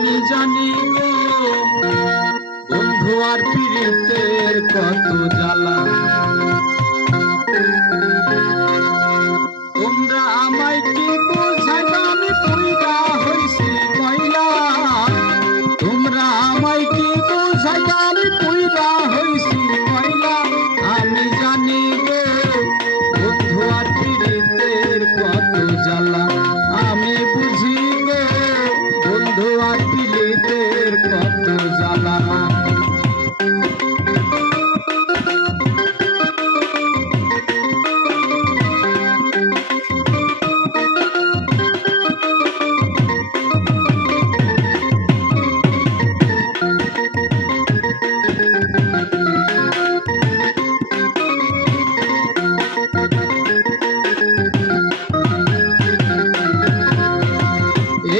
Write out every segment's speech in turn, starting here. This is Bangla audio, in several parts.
আমি জানি গো বন্ধু আর পীড়িতের কত জ্বালা। তোমরা আমায় কি বুঝাইবা আমি পুইরা হইছি কইলা। তোমরা আমায় কি বুঝাইবা আমি পুইরা হইছি কইলা। আমি জানি গো বন্ধু আর পীড়িতের কত জ্বালা। আমি বুঝি গো বন্ধু আর পীড়িতের কত জ্বালা।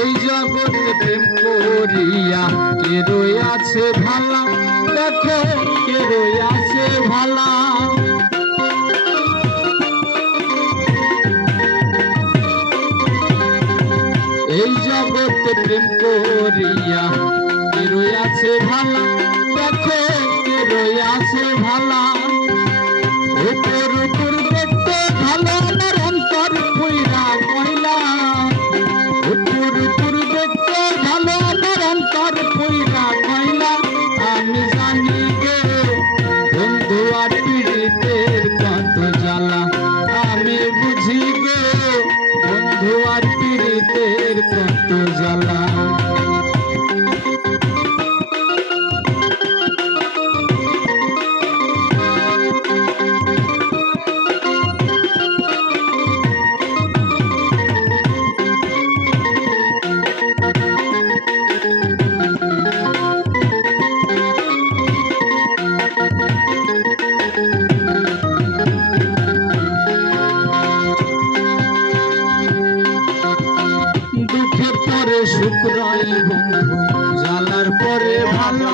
এই জগতে প্রেম করিয়া কে রইয়াছে ভালা। দেখো কে রইয়াছে ভালা। এই জগতে প্রেম করিয়া কে রইয়াছে ভালা। দেখো কে রইয়াছে ভালা। উপর উপর দেখতে ভালো আমার অন্তর পুইরা কইলা। উপর উপর দেখতে ভালো আমার অন্তর পুইরা কইলা। আমি জানি গো বন্ধু আর পীড়িতের কত জ্বালা। আমি বুঝি গো বন্ধু আর পীড়িতের কত জ্বালা। দুঃখের পরে সুখ রয় বন্ধু, জ্বালার পরে ভালা।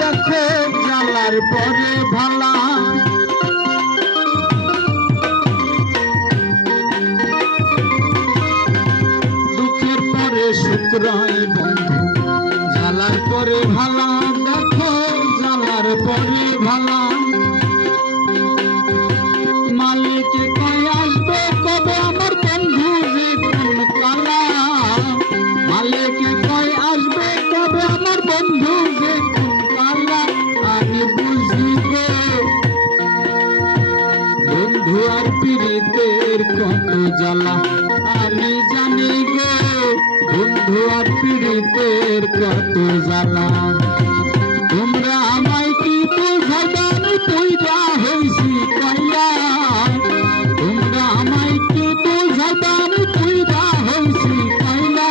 দেখো জ্বালার পরে ভালা। দুঃখের পরে সুখ রয় বন্ধু, জ্বালার পরে ভালা। দেখো জ্বালার পরে ভালা। মালিকে কয় আসবে কবে আমার বন্ধু যে কোন কালা। মালিকে কয় আসবে কবে আমার বন্ধু যে কোন কালা। আমি বুঝি গো বন্ধু আর পীড়িতের কত জ্বালা। আমি জানি গো বন্ধু আর পীড়িতের কত জ্বালা। তোমরা আমায় কি বুঝাইবা আমি পুইরা হইছি কইলা। তোমরা আমায় কি বুঝাইবা আমি পুইরা হইছি কইলা।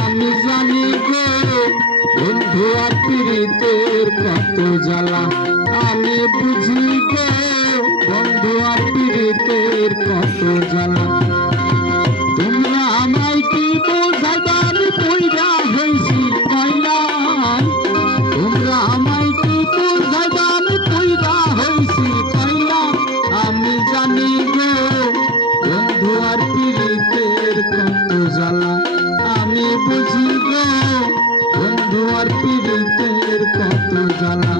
আমি জানি গো বন্ধু আর পীড়িতের কত জ্বালা। আমি বুঝি গো বন্ধু আর পীড়িতের কত জ্বালা। তোমরা আমায় কি বুঝাইবা আমি পুইরা হইছি কইলা। তোমরা আমায় কি বুঝাইবা আমি পুইরা হইছি কইলা। আমি জানি গো বন্ধু আর পীড়িতের কত জ্বালা। আমি বুঝি গো বন্ধু আর পীড়িতের কত জ্বালা।